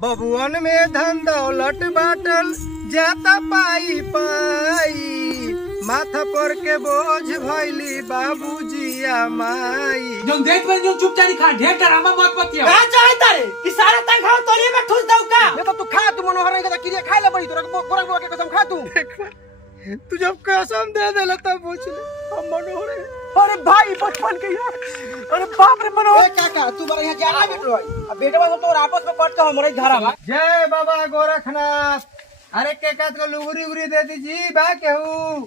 बबुअन में धन दौलत बाटल जाता पाई पाई, माथा पर के बोझ भइली बाबूजिया माई। जो देख में जो चुपचाप खा, ढेर ड्रामा मत बतिया। का चाहता रे कि सारा तन खाओ तोलिए में ठूस दऊ का? ये तो तू खा, तू मनोहर नहीं का किरिया खाए ले बड़ी, तोरा गोरा गोरा के कसम खा तू। तू जब कसम दे देला तब पूछ ले हम मनोहर। अरे भाई बचपन के यार, अरे बाप रे मनोहर। काका तू बड़ा यहाँ जाना बेटो भाई, अब बेटवा तो तोर आपस में कट के हमरे घर में। जय बाबा गोरखनाथ। अरे के कात को लुगरी उगरी दे दीजिए बा केहू।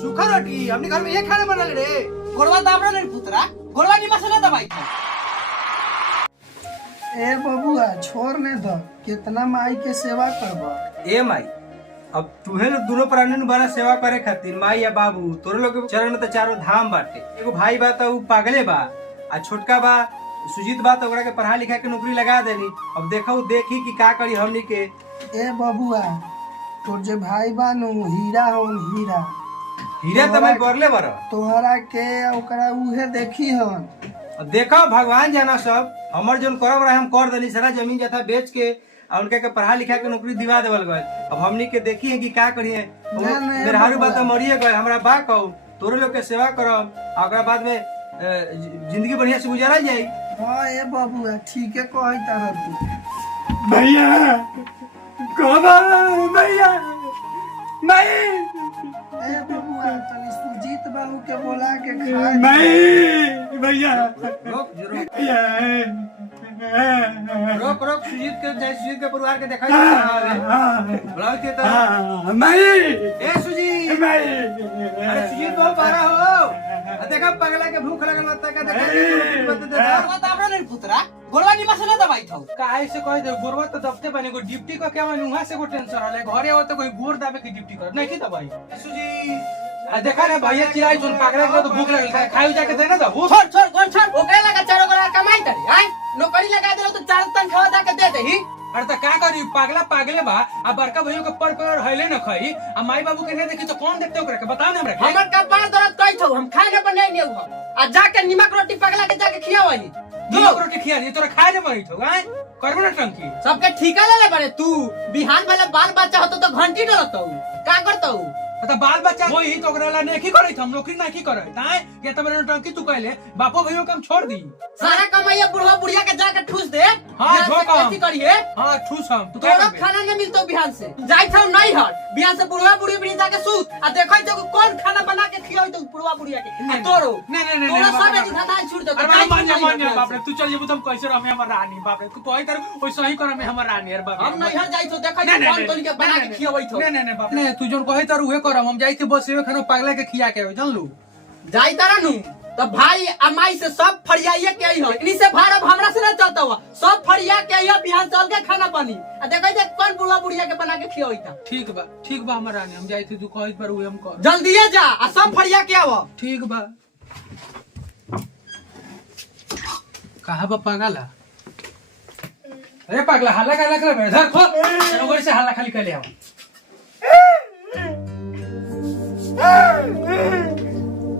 सूखा रोटी हमने घर में ये खाना बना ले रे। गोरवा दाबरा नहीं पुतरा, गोरवा की मसाला दवाई खा। ए बबुआ छोड़ ने दो, कितना माई के सेवा करबा। ए माई अब तुहे लोग दोनों प्राणी बना सेवा करे खातिर माई या बाबू तोरे लोग के चरण में तो चारों धाम बाटे। एगो भाई बा तो पागले बा, आ छोटका बा सुजीत बा तो ओकरा के पढ़ा लिखा के नौकरी लगा देनी। अब देखो देखी कि का करी हमनी के। ए बबुआ तोर जे भाई बानू हीरा हो, हीरा हीरा तो मैं बोरले बार तोहरा के ओकरा उहे देखी हन। अब देखो भगवान जाना सब, हमर जोन करब रहे हम कर देनी। सारा जमीन जथा बेच के और उनके के पढ़ा लिखा के नौकरी दिवा देवल गए। अब हमनी के देखी है कि का करिए। मेहरारू बात मरिए गए, हमरा बा कहू तोरे लोग के सेवा करब, ओकरा बाद में जिंदगी बढ़िया से गुजारा जाई। हां ए बबुआ ठीक है कहई तारा तू। भैया कोबा भैया नहीं ए बबुआ तनी सुजीत बाबू के बोला के खा। नहीं भैया रोक रोक सुजीत के जाए, सुजीत के परिवार के देखा बुलाओ के तो नहीं ए सुजीत। अरे सुजीत बहुत बारा हो, देखा पगला के भूख लगल लगता का देखा गोरवा दाबरा नहीं पुतरा, गोरवा की मसाला दवाई खाओ। काहे से कह दे गोरवा तो दबते बने को डिप्टी का क्या माने वहां से को टेंशन रहले। घरे हो तो कोई गोर दाबे की डिप्टी कर नहीं की दवाई। सुजीत देखा ना भैया चिराई जोन पागल के तो भूख लगल खाई जाके देना दा वो छोड़ छोड़ गोर छोड़, ओकरे लगा चारों गोरा कमाई तरी आई नौकरी लगा दे तो चार तन खावा दा के दे देही। अरे तो क्या करी पागला पागले बा, आ बड़का भैया के पर हइले न खई, आ माई बाबू के नहीं देखी तो कौन देखते ओकरा के बताओ ना हमरा के। हमर का बार दरद कई थो, हम खाए के बने नहीं हो आ जाके नीमक रोटी पगला के जाके खियावही। दो रोटी खिया दी तोरा खाए न मरी तो गाय करबो ना टंकी। सबके ठीका ले ले बड़े तू, बिहान वाला बाल बच्चा होतो तो घंटी डलतो का करतो। तो बाल बच्चा वही तो ओकरा ला नहीं करई हम नौकरी नहीं करई ताए ये तो मेरे टंकी तू कहले बापो भैया के हम छोड़ दी। सारा कमाइया बुढ़वा बुढ़िया के जाके ठूस दे। हां ठोका कैसी करिए। हां ठूस हम तू तोरा खाना नहीं मिलतो बिहान से जाई था नहीं हट बिहान से बुढ़वा बुढ़ी बिनी जाके सूत आ देखै तो कौन खाना बना के खियाई तो बुढ़वा बुढ़िया के तोरो नहीं तोरा सब एक धंधा छोड़ दे। अरे मान जा बाप रे तू चल जेबू तुम कैसे रह हमर रानी बाप रे तू कोई कर ओइसे ही कर में हमर रानी यार बाप हम नहीं हट जाई तो देखै कौन तोनी के बना के खियाई तो। नहीं बाप नहीं तू जोन कहै तर उहे करम हम जाई के बस एवे खाना पागला के खिया के जान लू जाई तारा नु तो भाई अमाई से सब फरियाइए के आई हो इन्हीं से भारत हमरा से ना चलता हुआ सब फरिया के आई बिहान चल के खाना पानी आ देखै जे कौन बुढ़वा बुढ़िया के बना के खियाई था। ठीक बा हमर रानी हम जाई थी तू कहै पर उहे हम कर जल्दी जा आ सब फरिया के आव। ठीक बा कहा बा पागला। अरे पागला हल्ला का लग रहा है इधर खो नौकर से हल्ला खाली कर ले आओ।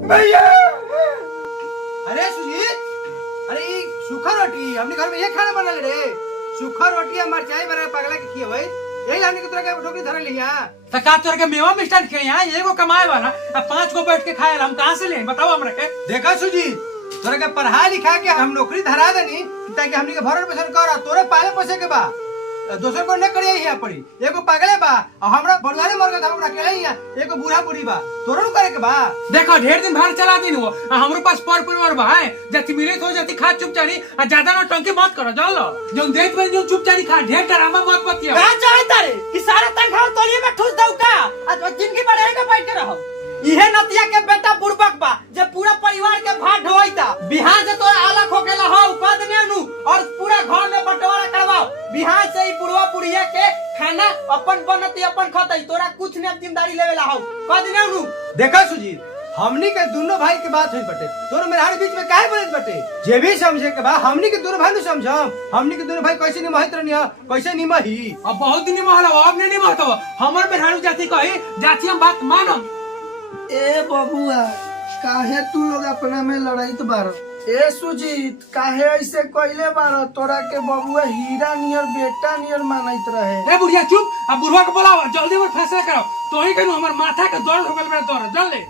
भैया अरे सुजीत, अरे ये सूखा रोटी हमने घर में ये खाना बना ले रे। सूखा रोटी हमार चाय बना पगला के खिया भाई यही हमने की तरह के टोकरी धर लिया। तो का तोर के मेवा मिष्ठान के यहाँ एगो कमाए वाला अब 5 गो बैठ के खाए हम कहां से ले बताओ हमरा के। देखा सुजीत तोरा के पढ़ा लिखा के हम नौकरी धरा देनी ताकि हमनी के भरण पोषण कर तोरे पाले पोसे के बा दोसर को न करिए हिया पड़ी। एगो पागले बा और हमरा बरदाने मर गए हमरा अकेले हिया एगो बूढ़ा बूढ़ी बा तोरो करे के बा। देखो ढेर दिन भार चला दिन वो हमरो पास पर परिवार बा है जति मिले तो जति खा चुपचारी आ ज्यादा ना टंकी मत करो जान लो जो देख में जो चुपचारी खा ढेर ड्रामा मत बतिया। का चाहता रे कि सारा तन खाओ तोलिए में ठूस दऊ का आ जिंदगी बढ़ेगा बैठ के रहो। इहे नतिया के बेटा बुड़बक बा जे पूरा परिवार के भात ढोइता बिहान से तोरा अलग हो गेला हो कद ने नु और पूरा घर में बंटवारा करवाओ। बिहान से ही बुढ़वा बुढ़िया के खाना अपन बनती अपन खतई तोरा कुछ ने जिम्मेदारी लेवेला हो कद ने नु। देखा सुजीत हमनी के दोनों भाई के बात हुई बटे तोर मेरे बीच में काहे बोलत बटे जे भी समझे के बा हमनी के दोनों भाई नु समझम हमनी के दोनों भाई कैसे निमहित रहनी कैसे निमही। अब बहुत दिन महला अब नहीं महतो हमर मेहरारू जाति कही जाति हम बात मानम। ए बबुआ काहे तू लोग अपना में लड़ाई तो बार ए सुजीत काहे ऐसे कइले बारो? तोरा के बबुआ हीरा नियर बेटा नियर मानैत रहे। ए बुढ़िया चुप, अब बुढ़वा को बुलाओ, जल्दी में फैसला करो। तो ही कहूं हमार माथा के दर्द हो गइल बा तोरा, जल्दी।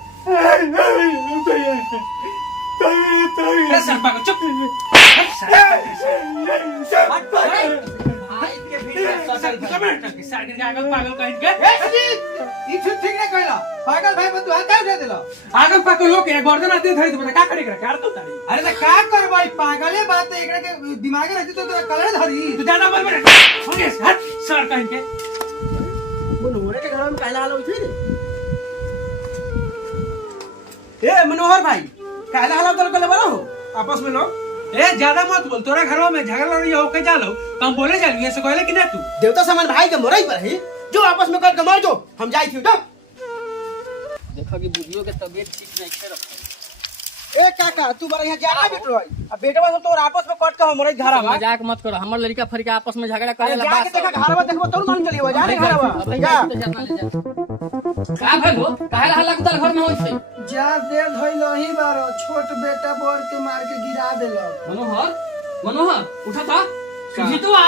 ए सरपा को चुप। भाई के भी साइड के आगल पागल कहीं के ई ठीक नहीं कहला। पागल भाई बंधु हाथ दे देला। आगल पागल लोग के गर्दन आते धरि दे, का करी करे कार तो तारी। अरे तो का कर भाई, पागले बात है, एकरा के दिमागे रहती तो तोरा कलर धरी। तू ज्यादा बोल बे, सुनिए हट सर कहीं के। मनोहर के घर में कहला हाल होई थी ए मनोहर भाई कहला हाल उधर कले बरो आपस में लोग। ए ज्यादा मत बोल, तोरा घरवा में झगड़ा रही हो के जालो, हम बोले जालिए से कहले कि ना तू। देवता समान भाई के मरई पर ही जो आपस में कर के मर जो, हम जाई थी तो। देखो कि बुढ़ियो के तबीयत ठीक नहीं है। ए काका तू बड़ा यहाँ जाना बेटो भाई, अब बेटवा तो तोर आपस में कट के हमरे घर में मजाक मत करो, हमर लड़का फरिका आपस में झगड़ा करे ला जाके देखा घर में देखबो तोर मन चलियो जा रे घर में जा। का भलो काहे हल्ला कुतल घर में होई छे? जा दे धइल ही बारो, छोट बेटा बड़ के मार के गिरा देलक। मनोहर उठा था जीतुआ,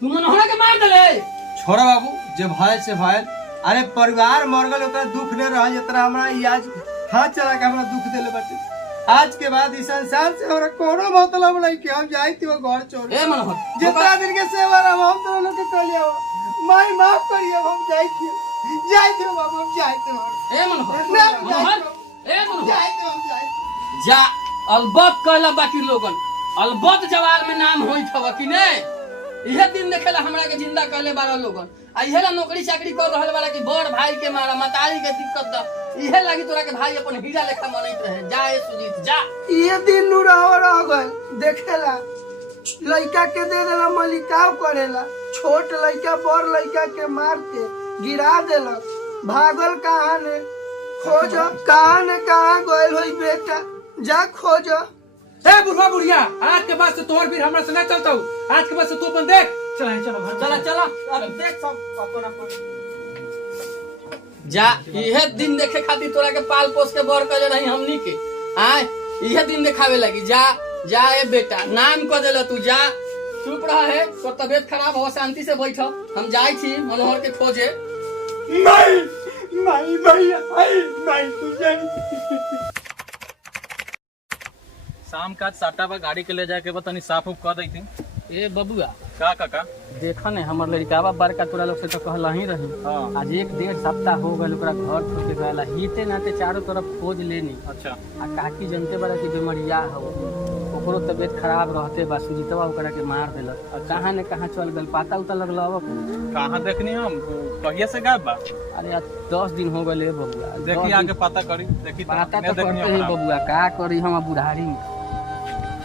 तू मनोहर के मार देले। छोड़ा बाबू, जे भय से भय। अरे परिवार मर गल उतना दुख नहीं रहा जितना हमरा ई आज हाथ चला के हमरा दुख देले बाटे। आज के बाद इस संसार से हमरा कोनो मतलब नहीं कि हम जाई थी वो घर छोड़। ए मनोहर जितना दिन के सेवा रहा हम तो लोग के कलिया माई माफ करिए, हम जाई थी बाबू, हम जाई थी। ए मनोहर ए मनोहर जाई थी, हम जाई थी। जा अलबत कहला बाकी लोगन, अलबत जवार में नाम होई थवा कि ने। इहे दिन देखेला हमरा के जिंदा कहले बारा लोगन, आ इहे ला नौकरी चाकरी कर रहल वाला कि बड़ भाई के मारा मतारी के दिक्कत दा, इहे लागी तोरा के भाई अपन हीरा लेखा मनैत रहे। जा ए सुजीत जा। ये दिन नु रह गइल देखेला, लइका के दे देला मलिकाव करेला, छोट लइका बड़ लइका के मार के गिरा देलक। भागल कहाँ ने खोज, कहाँ ने कहाँ गइल होई बेटा, जा खोज। ए बुढ़वा बुढ़िया, आज के बाद से तोर भी हमरा से ना चलता हूँ, आज के बाद से तू अपन देख। चला चलो घर चला चला, अब देख सब अपन अपन जा। इहे दिन देखे खातिर तोरा के पाल पोस के बड़ कले रही हमनी के, आय इहे दिन देखावे लगी। जा जा ए बेटा, नाम क देला तू, जा चुप रहा है, तो तबीयत खराब हो, शांति से बैठो। हम जाई थी मनोहर के खोजे। शाम का साटा बा गाड़ी के ले जाके बतानी साफ उफ कर दी थी। ए बबुआ का काका देखो ने हमर लड़कावा बड़का तोरा लोग से तो कहला ही रही, हाँ। आज 1-1.5 सप्ताह हो गए ओकरा घर छोड़ के गला, हिते नाते चारों तरफ खोज लेनी। अच्छा आ काकी जनते बड़ा कि बीमारिया हो, ओकरो तबीयत खराब रहते बा, सुजीतवा ओकरा के मार देलक। और कहाँ ने कहाँ चल गल, पता उता लगल अब कहाँ देखनी हम कहिया से गायब बा? अरे यार 10 दिन हो गए बबुआ। देखी आगे पता करी, देखी पता तो मैं देखनी करते हैं अपना। बबुआ, का करी हम बुढ़ारी में।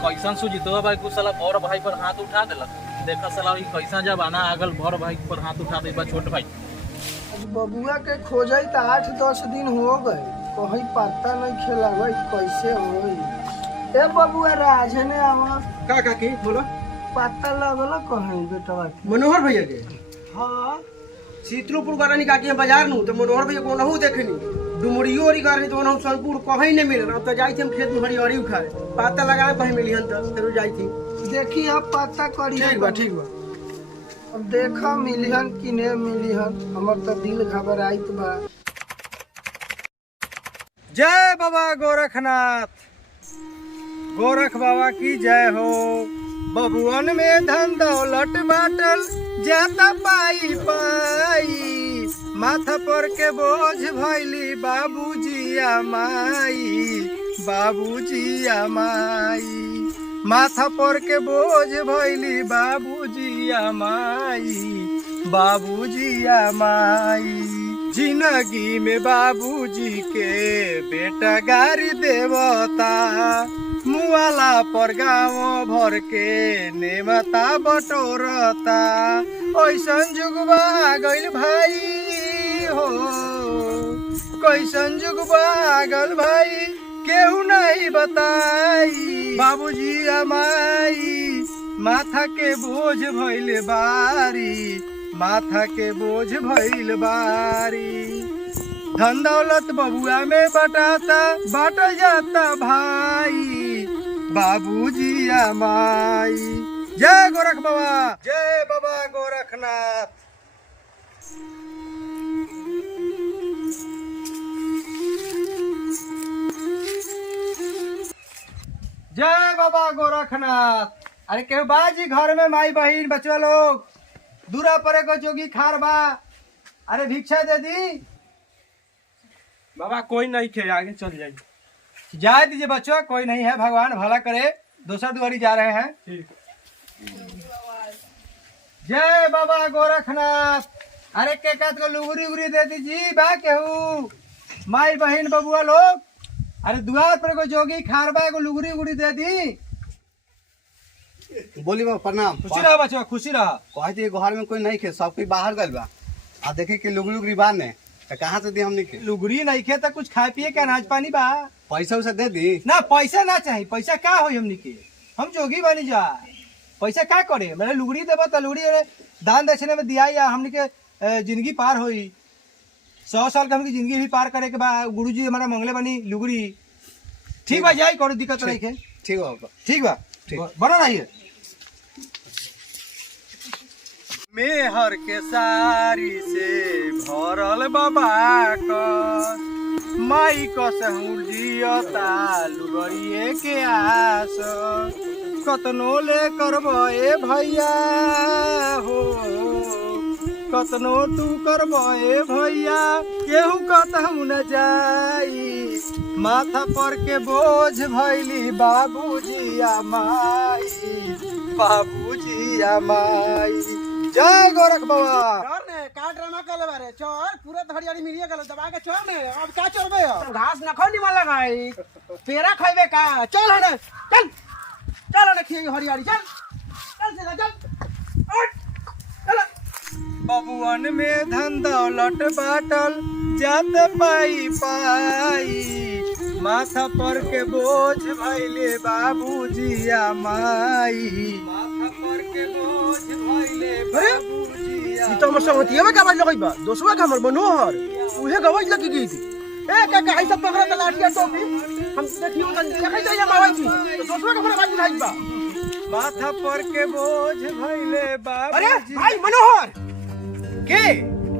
कैसन सुजीतो भाई कुछ साला बड़ भाई पर हाथ उठा देलक। देखा साला ई कैसा जब आना आगल बड़ भाई पर हाथ उठा दे बा छोट भाई। आज बबुआ के खोजई त 8-10 दिन हो गए, कहीं पता नहीं खेला गई कैसे होई। ए बबुआ राज ने आवा का काकी बोलो। पता लगल कहीं बेटवा के। मनोहर भैया के हाँ शीतलोपुर गारनी काकी हम बाजार नु तो मनोहर भैया को नहु देखनी, डुमरियो री गारनी तो हम सोनपुर कहीं नहीं मिल रहा। तो जाई थी हम खेत में हरियरी उखाड़े, पता लगा कहीं मिली हन तो फिर जाई थी। देखी अब पता करी। ठीक बा ठीक बा। अब देखा मिलिहन कि नहीं मिलिहन, हमर तो दिल घबराइत बा। जय बाबा गोरखनाथ, गोरख बाबा की जय हो। बबुअन में धन दौलत बाटल जाता पाई पाई, माथा पर के बोझ भैली बाबूजिया माई, बाबूजिया माई। माथा पर के बोझ भैली बाबूजिया माई, बाबूजिया माई। जिंदगी में बाबूजी के बेटा गारी देवता, मुआला पर गाँव भर के नेमता बटोरता। ऐसन जुगबा गइल भाई हो, कैसन जुगबा गइल भाई, केहू नहीं बताई। बाबूजी अमाई माथा के बोझ भइल बारी, माथा के बोझ भइल बारी। धन दौलत बबुआ में बटाता, बाट जाता भाई, बाबूजी या माई। जय गोरख बाबा, जय बाबा गोरखनाथ। जय बाबा गोरखनाथ। अरे केहू बाजी घर में माई बहिन बचवा लोग दूरा परे को जोगी खार बा, अरे भिक्षा दे दी। बाबा कोई नहीं खे, आगे चल जाइए। जाए दीजिए बच्चों, कोई नहीं है, भगवान भला करे। दूसरा दुआरी जा रहे हैं। जय बाबा गोरखनाथ। अरे के कात को लुगरी उगरी दे दीजिए बा केहू माई बहिन बबुआ लोग। अरे द्वार पर को जोगी खारबा को लुगरी उगरी दे दी। बोली बाबा प्रणाम। खुशी रहा बच्चों, खुशी रहा। कहते घर में कोई नहीं खे, सब कोई बाहर गल बा। आ देखे कि लुगड़ी उगड़ी बा ने तो कहाँ से दी हमने के? लुगरी नहीं खे तो कुछ खाए पिए के अनाज पानी बा। पैसा उसे दे दी ना पैसा ना चाहिए, पैसा का हो हमनी के, हम जोगी बनी जा। पैसा का करे, मैंने लुगड़ी देबा तो लुगड़ी दान दक्षिणा में दिया या हमनी के जिंदगी पार होई। 100 साल का हमकी जिंदगी भी पार करे के बा। गुरुजी हमारा मंगले बनी लुगड़ी। ठीक बा, जाई कोनो दिक्कत नहीं है। ठीक बा बाबा। ठीक बा, ठीक। बना रहिए। मेहर के सारी से भरल बाबा का माई कसहू जियता लुगड़िए के आस। कतनो ले करबे भैया हो, कतनो तू करबे भैया, केहू कतहू न जाई। माथा पर के बोझ भैली बाबूजी या माई, बाबूजी या माई। जय गोरख बाबा। चल ने का ड्रामा कर बारे, चल पूरा हरियाली मिलिए गलो, दबा के चल ने। अब क्या चलबे हो? घास न खो निमन लगाई, पेड़ा खइबे का? चल हने, चल चल हने खिए हरियाली, चल चल सीधा चल उठ चल। बबुअन में धन दौलत बाटल जाते पाई पाई। माथा पर के बोझ भैले बाबूजी या माई, माथा पर के बोझ भैले बाबूजी या। ई तो हमर संगतिया में का बाज लगई बा, दोसवा का हमर मनोहर उहे गवज लगी गई थी। ए काका ऐसा पकड़ा के लाठिया टोपी हम देखियो न देखै त या मावई थी, तो दोसवा का हमर बाज बुझाई बा। माथा पर के बोझ भैले बाबूजी। अरे भाई मनोहर के?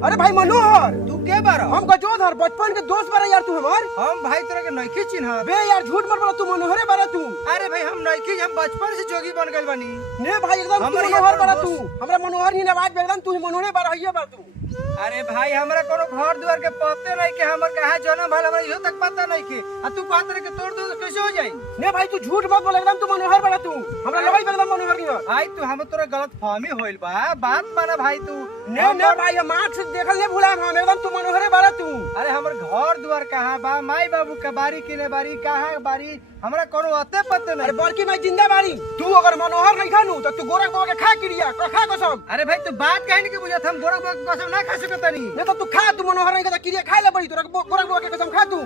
अरे भाई मनोहर तू के बारा? हम गजोधर बचपन के दोस्त बारे यार, तू हमार। हम भाई तरह के नइखे चिन्ह। बे यार झूठ मत बोला, तू मनोहरे बारा तू। अरे भाई हम नइखे, हम बचपन से जोगी बन गइल बानी। ने भाई एकदम तू हमारे मनोहर बारा दोस्त। तू, हमरा मनोहर ही आवाज बेगदम तू मनोहरे बारा हइए बा तू। अरे भाई हमरा कोनो घर द्वार के पते नहीं के, हमर कहाँ जन्म भल हमरा इहो तक पता नहीं के। आ तू कहत रे के तोड़ दो तो कैसे हो जाई? ने भाई तू झूठ मत बोल, एकदम तू मनोहर बारा तू, हमरा लगई एकदम मनोहर नहीं। भाई तू हम तोरा गलत फहमी होइल बा, बात माना भाई तू। ने भाई हम आँख से देखल ने भुला, हम एकदम तू मनोहरे बारा तू। अरे हमर घर द्वार कहाँ बा, माई बाबू के बारी किने बारी कहाँ बारी, हमरा कोनो अते पते अरे नहीं। बल्कि मैं जिंदा बारी, तू अगर मनोहर नहीं खानू तो तू गोरख बाबा के खा क्रिया खा कसम। अरे भाई तू बात कहे नहीं के बुझत, हम गोरख बाबा के कसम ना खा सकत नहीं। नहीं तो तू खा, तू मनोहर नहीं खाता क्रिया खा ले बड़ी, तू गोरख बाबा के कसम खा तू।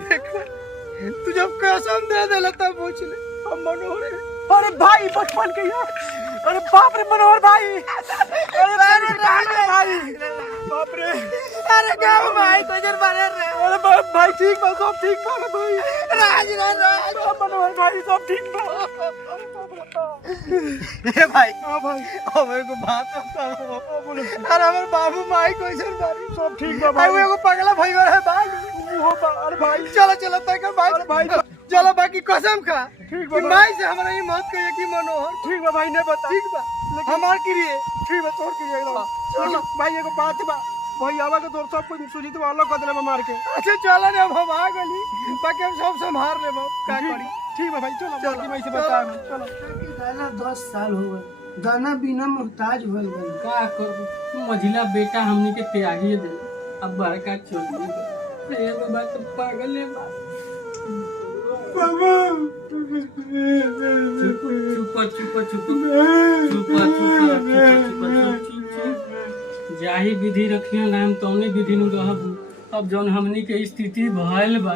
तू जब कसम दे देला तब पूछ ले हम मनोहर है। अरे भाई बचपन के यार, अरे बाप रे मनोहर भाई, अरे भाई बाप रे, अरे गाँव भाई कोजर बारे रे। अरे बाप भाई ठीक बा, सब ठीक बा भाई, राज रे राज। मनोहर भाई सब ठीक बा। ए भाई, हाँ भाई अब एगो बात बोलो। अरे हमर बाबू माई कोइसन बारी? सब ठीक बा भाई भाई। एगो पगला भइवर है भाई। वो बा, अरे भाई चलो चलो तक भाई। अरे भाई चलो बाकी कसम खा ठीक बा कि भाई। माई से हमरा ये मत कहिए कि मनोहर। ठीक बा भाई, ने बता ठीक बा, हमार क्रिए। ठीक बा, तोर क्रिया एकदम। चलो भाई एगो बात बा, भाई आवा के तोर सब कुछ सुजी तो अलग कर देले मार के। अच्छा चलो ने, अब हम आ गली, बाकी हम सब संभाल लेब। का करी? ठीक बा भाई, चलो बाकी मैं से बता। चलो दाना 10 साल हो गए, दाना बिना मोहताज भइल गइल। का करू, मझिला बेटा हमनी के त्यागी दे, अब बड़का चोरी एगो बात तो पागल है बा। चुप चुप चुप चुप जाही विधि रखिया नाम तौने विधि नु रहबू। अब जौन हमनी के स्थिति भइल बा,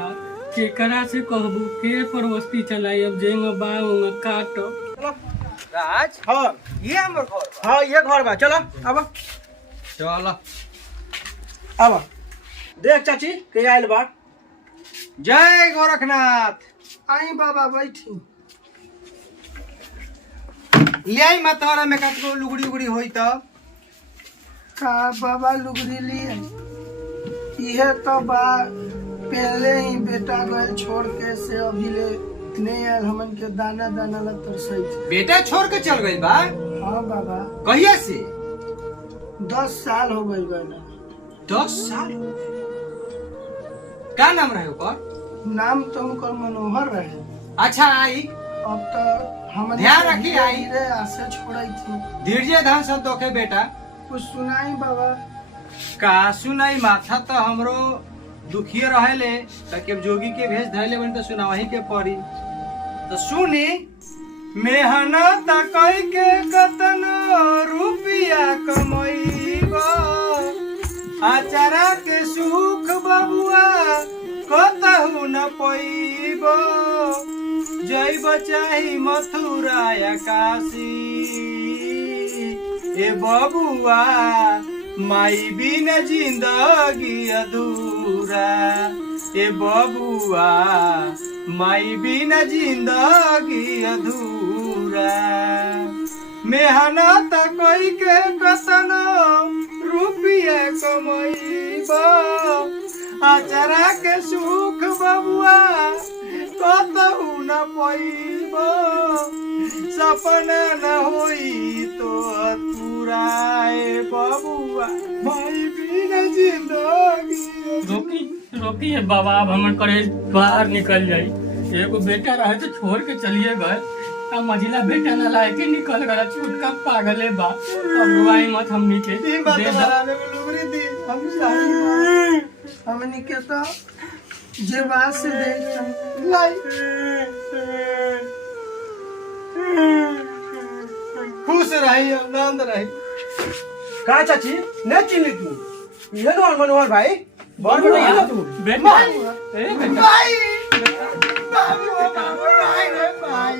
केकरा से कहबू, के परवस्ती चलाई, अब जेंग बाऊंगा काट। राज, हाँ ये हमर घर बा। हाँ ये घर बा, चलो अब चलो। अब देख चाची के आइल बा। जय गोरखनाथ। आई बाबा बैठी। ले आई मत तोरा में कतको लुगड़ी उगड़ी होई त का बाबा लुगड़ी लिए इहे तो बा पहले ही बेटा गए छोड़ के से अभी ले नहीं आयल हमन के दाना दाना ला तरसई थे। बेटा छोड़ के चल गई बा। हाँ बाबा कहिया से? 10 साल हो गई बा। 10 साल? का नाम रहे ओकर? नाम तो उनकर मनोहर रहे। अच्छा आई अब तो हमन ध्यान रखी आई। धीरे आसे छोड़ई थी। धीरजे धन सब दोखे बेटा। कुछ सुनाई बाबा। का सुनाई माथा तो हमरो दुखिए रहेले ताकि जोगी के भेज धैले बन तो सुनावही के पड़ी। तो सुनी मेहनत कई के कतन रुपया कमईबा आचारा के सुख बबुआ कतहु न पईबा जैब चाही मथुरा या काशी ए बबुआ माई बिन जिंदगी अधूरा ए बबुआ माई बिन जिंदगी अधूरा मेहनत कोई के कसन रुपया कमईबा आचरा के सुख बबुआ कतहु न पईबा सपना न होई तो अधूराए बबुआ माई बिन जिंदगी। रोकी है बाबा, अब हमर कॉलेज बाहर निकल जाई। एगो बेटा रहे तो छोड़ के चलिए गए, अब मझिला बेटा न लाए के निकल गया। छूटका पागले बा, अब रुआई मत हमनी के दे हमनी के तो जेबा से दे लाई। खुश रही आनंद रही। का चाची नहीं चिन्ह तू ये तो मनोहर भाई बहुत बड़ा ये ना तू बेटा भाई बाबू बाबू भाई रे भाई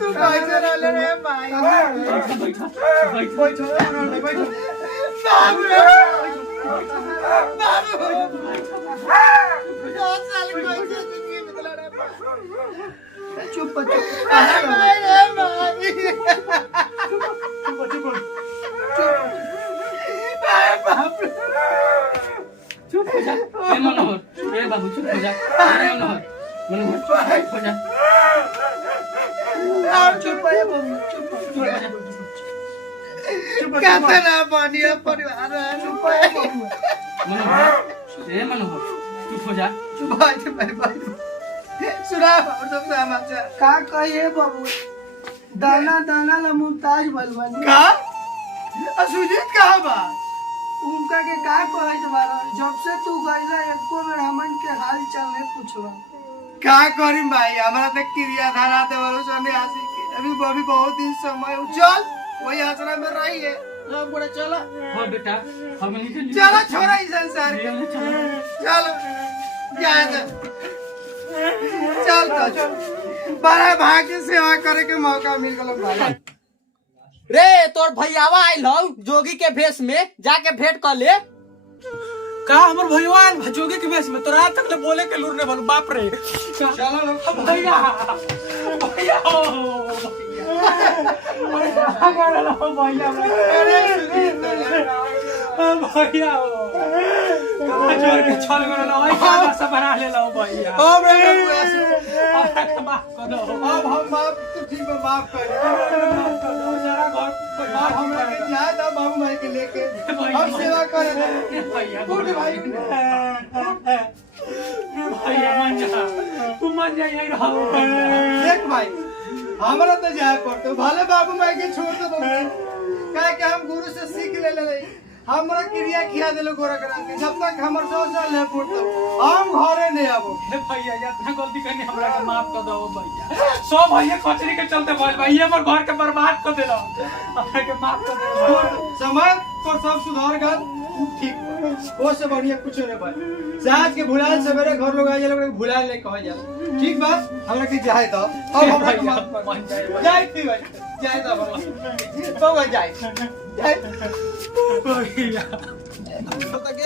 तू कैसे रहले रे भाई बैठो बैठो बैठो बाबू बाबू 10 साल कैसे जिंदगी बितला रे भाई चुप भाई रे भाई चुप हो जा ए मनोहर, ए बाबू चुप हो जा। ए मनोहर चुप हो जा। चुप है बाबू चुप हो जा। कैसे ना बनिया परिवार है चुप है बाबू। मनोहर, ए मनोहर चुप हो जा। भाई सुना और सब समाचार का कहिए बाबू दाना दाना ला मुमताज बलवानी का असुजीत कहाँ बा? उनका के का कहत बारा जब से तू गइला एको बेर हमन के हाल चाल नहीं पूछवा। का करी भाई हमारा तक क्रिया धारा दे वालों सने आसी अभी बहुत दिन समय चल वही आश्रम में रही है लोग बड़ा चला। हां बेटा हमनी के चलो छोड़ा इस संसार के चलो जाए चल तो चल बड़ा भाग्य सेवा करे के मौका मिल गलो भाई। रे तोर भैयावा आइल हौ जोगी के भेष में, जाके भेंट कर ले। का हमर भगवान जोगी के भेष में तो रात तक ले बोले के लूर ने बोल बाप रे। चलो लोग भैया भैया हो भैया जोर के छल गलो ना भाई खाना सब बना ले लो भैया। अब रे माफ कर दो। अब हम माफ तो ठीक है माफ कर जरा घर अब हम जाए तो बाबू भाई के लेके अब सेवा करे भैया गुड भाई भैया मान जा, तू मान जा यही रहो। देख भाई हमारा तो जाए पड़ते भले बाबू भाई के छोड़ दो क्या कि हम गुरु से सीख ले ले हमरा क्रिया खिया देलो गोरा करा के जब तक हमर सोच ले पड़तो हम घरे नहीं आबो। भैया इतना गलती करनी हमरा के माफ कर दो भैया। सो भैया कचरी के चलते बोल भैया हमर घर के बर्बाद कर देलो, हमरा के माफ कर दो। समय तो सब सुधार कर ठीक वो से बढ़िया कुछ नहीं भाई साज के भुलाल सवेरे घर लोग आ जाए भुलाल नहीं कह जा ठीक बात हमरा के जाए तो अब हमरा के मत मान जाए जाए ठीक भाई जाए तो बाबा जाए जाए भैया बता के